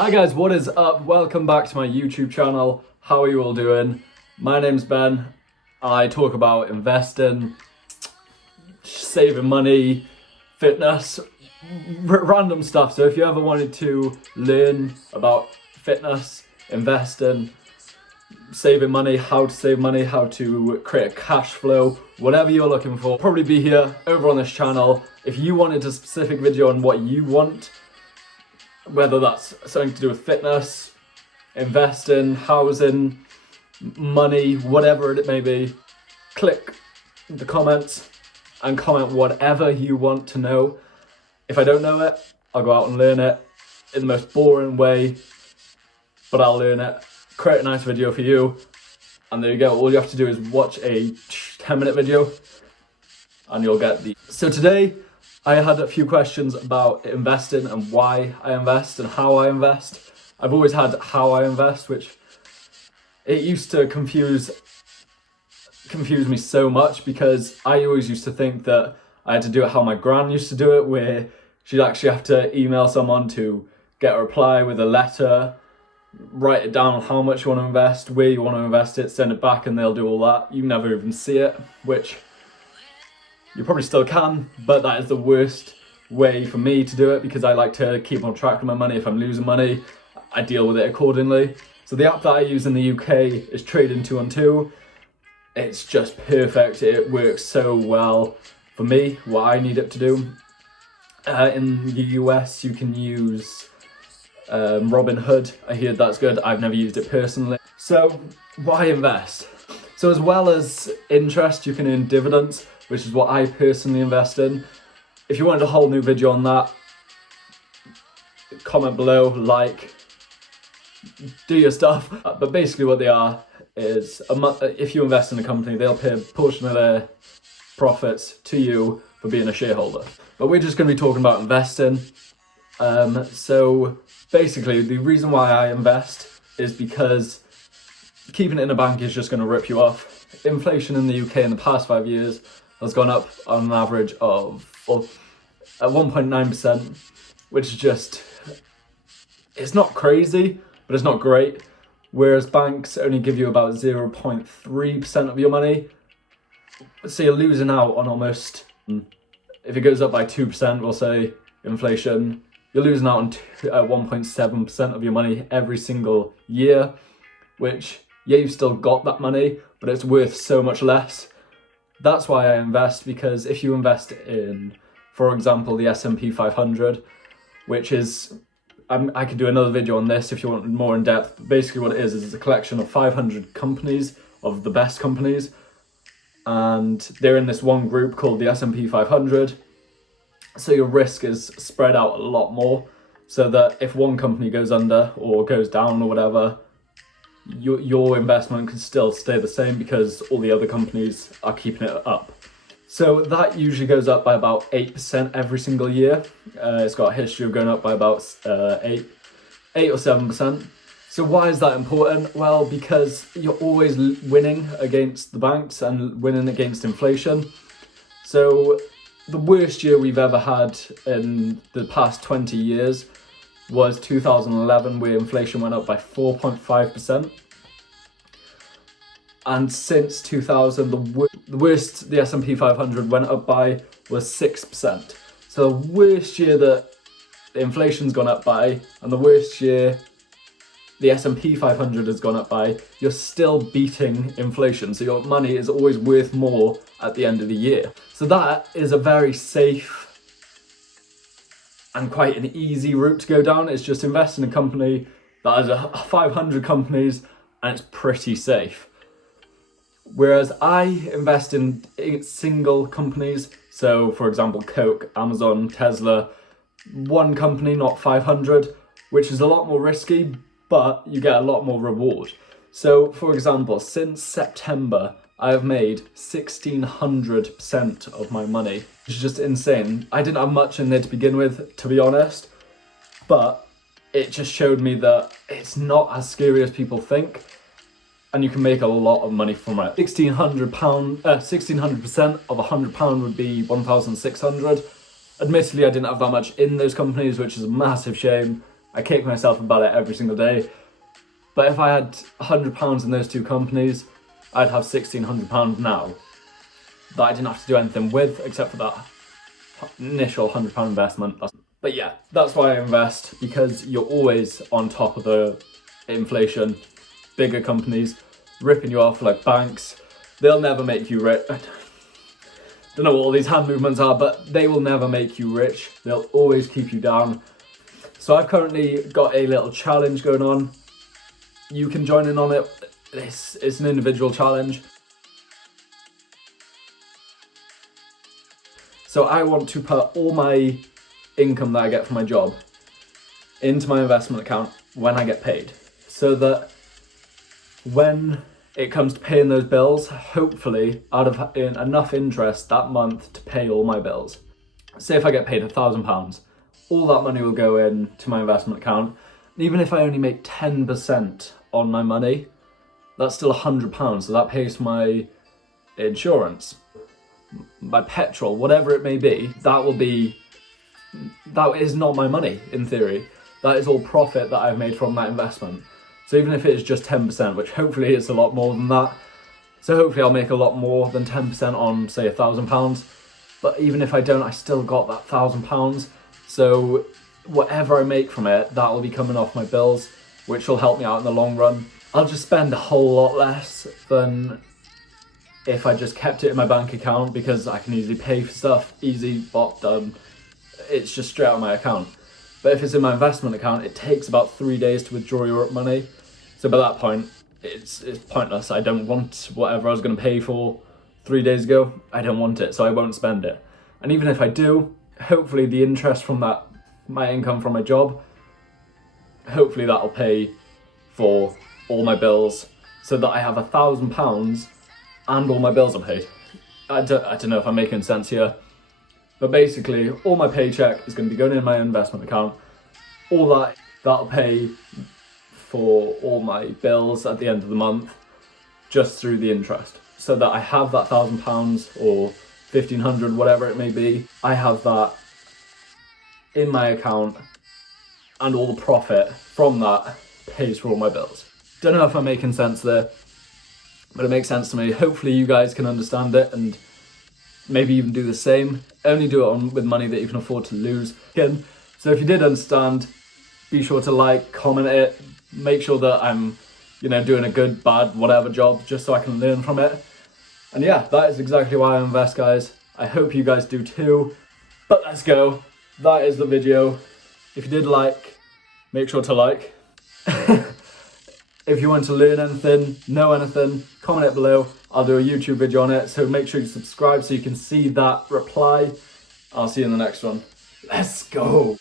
Hi guys, what is up? Welcome back to my YouTube channel. How are you all doing? My name's Ben. I talk about investing, saving money, fitness, random stuff. So if you ever wanted to learn about fitness, investing, saving money, how to save money, how to create a cash flow, whatever you're looking for, probably be here over on this channel. If you wanted a specific video on what you want, whether that's something to do with fitness, investing, housing, money, whatever it may be, click the comments and comment whatever you want to know. If I don't know it, I'll go out and learn it in the most boring way, but I'll learn it, create a nice video for you, and there you go. All you have to do is watch a 10-minute video and you'll get the... So today I had a few questions about investing and why I invest and how I invest. I've always had how I invest, which it used to confuse me so much, because I always used to think that I had to do it how my gran used to do it, where she'd actually have to email someone to get a reply with a letter, write it down how much you want to invest, where you want to invest it, send it back, and they'll do all that. You never even see it, which you probably still can, but that is the worst way for me to do it, because I like to keep on track of my money. If I'm losing money, I deal with it accordingly. So the app that I use in the UK is Trading212. It's just perfect. It works so well for me, what I need it to do. In the US, you can use Robinhood. I hear that's good. I've never used it personally. So why invest? So as well as interest, you can earn dividends, which is what I personally invest in. If you want a whole new video on that, comment below, like, do your stuff. But basically what they are is, if you invest in a company, they'll pay a portion of their profits to you for being a shareholder. But we're just going to be talking about investing. So basically the reason why I invest is because keeping it in a bank is just going to rip you off. Inflation in the UK in the past 5 years has gone up on an average of 1.9%, which is just, it's not crazy, but it's not great. Whereas banks only give you about 0.3% of your money. So you're losing out on almost, if it goes up by 2%, we'll say inflation, you're losing out on 1.7% of your money every single year, which, yeah, you've still got that money, but it's worth so much less. That's why I invest, because if you invest in, for example, the S&P 500, which is, I could do another video on this if you want more in depth. But basically what it is it's a collection of 500 companies, of the best companies, and they're in this one group called the S&P 500. So your risk is spread out a lot more, so that if one company goes under or goes down or whatever, your investment can still stay the same, because all the other companies are keeping it up. So that usually goes up by about 8% every single year. It's got a history of going up by about 8 or 7%. So why is that important? Well, because you're always winning against the banks and winning against inflation. So the worst year we've ever had in the past 20 years was 2011, where inflation went up by 4.5%. And since 2000, the worst the S&P 500 went up by was 6%. So the worst year that inflation's gone up by, and the worst year the S&P 500 has gone up by, you're still beating inflation. So your money is always worth more at the end of the year. So that is a very safe and quite an easy route to go down. It's just invest in a company that has 500 companies and it's pretty safe. Whereas I invest in single companies, so for example Coke, Amazon, Tesla, one company, not 500, which is a lot more risky, but you get a lot more reward. So for example, since September, I have made 1,600% of my money, which is just insane. I didn't have much in there to begin with, to be honest, but it just showed me that it's not as scary as people think, and you can make a lot of money from it. £1,600% of £100 would be 1,600. Admittedly, I didn't have that much in those companies, which is a massive shame, I kick myself about it every single day. But if I had £100 in those two companies, I'd have £1,600 now that I didn't have to do anything with except for that initial £100 investment. But yeah, that's why I invest, because you're always on top of the inflation. Bigger companies ripping you off like banks, they'll never make you rich. Don't know what all these hand movements are, but they will never make you rich. They'll always keep you down. So I've currently got a little challenge going on. You can join in on it. It's an individual challenge. So I want to put all my income that I get from my job into my investment account when I get paid, so that when it comes to paying those bills, hopefully I'd have enough interest that month to pay all my bills. Say if I get paid £1,000, all that money will go into my investment account. And even if I only make 10% on my money, that's still £100, so that pays for my insurance, my petrol, whatever it may be. That is not my money, in theory. That is all profit that I've made from that investment. So even if it is just 10%, which hopefully is a lot more than that, so hopefully I'll make a lot more than 10% on, say, £1,000. But even if I don't, I still got that £1,000. So whatever I make from it, that will be coming off my bills, which will help me out in the long run. I'll just spend a whole lot less than if I just kept it in my bank account, because I can easily pay for stuff, easy, bop, done. It's just straight out of my account. But if it's in my investment account, it takes about 3 days to withdraw your money. So by that point, it's pointless. I don't want whatever I was going to pay for 3 days ago. I don't want it, so I won't spend it. And even if I do, hopefully the interest from that, my income from my job, hopefully that'll pay for all my bills, so that I have £1,000 and all my bills are paid. I don't know if I'm making sense here. But basically, all my paycheck is going to be going in my investment account. All that'll pay for all my bills at the end of the month, just through the interest. So that I have that £1,000 or £1,500, whatever it may be. I have that in my account, and all the profit from that pays for all my bills. Don't know if I'm making sense there, but it makes sense to me. Hopefully you guys can understand it and maybe even do the same. Only do it with money that you can afford to lose. Again, so if you did understand, be sure to like, comment it, make sure that I'm, doing a good, bad, whatever job, just so I can learn from it. And yeah, that is exactly why I invest, guys. I hope you guys do too. But let's go. That is the video. If you did like, make sure to like. If you want to learn anything, know anything, comment it below. I'll do a YouTube video on it, so make sure you subscribe so you can see that reply. I'll see you in the next one. Let's go.